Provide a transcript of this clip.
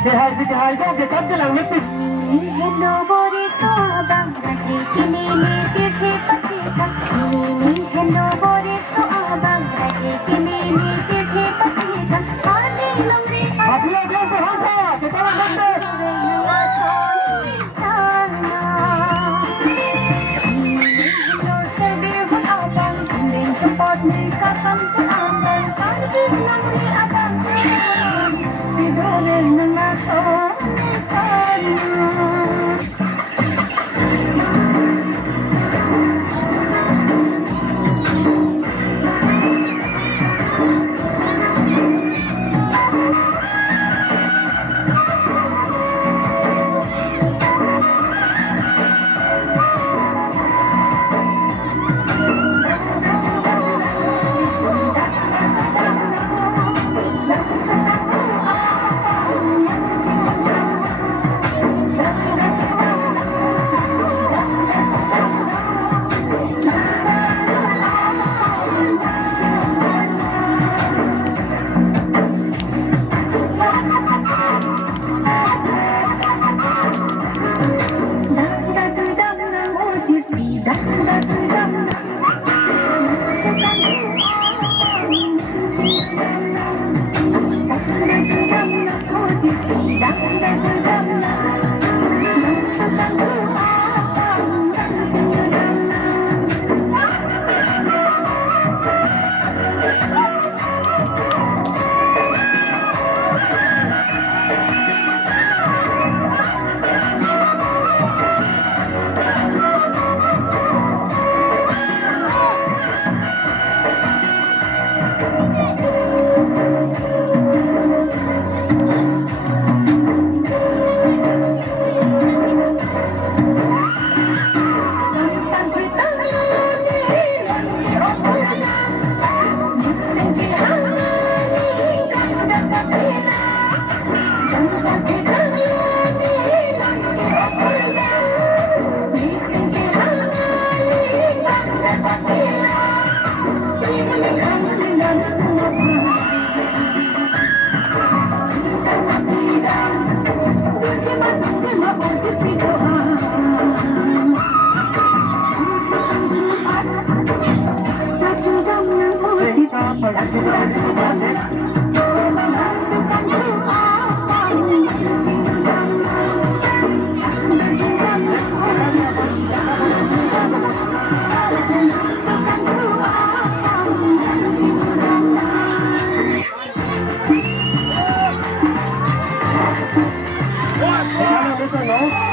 Kehai ko, kekap lang niti. Hello, Boris, abang lagi kini tirhe pasita. Hello, Boris, abang lagi kini tirhe pasita. Pani lamri Apna kya se hasa, ketara bande. Support me, kakam tu abang. Pani lamri abang. Tidore nana sone sana. Ano dito, no?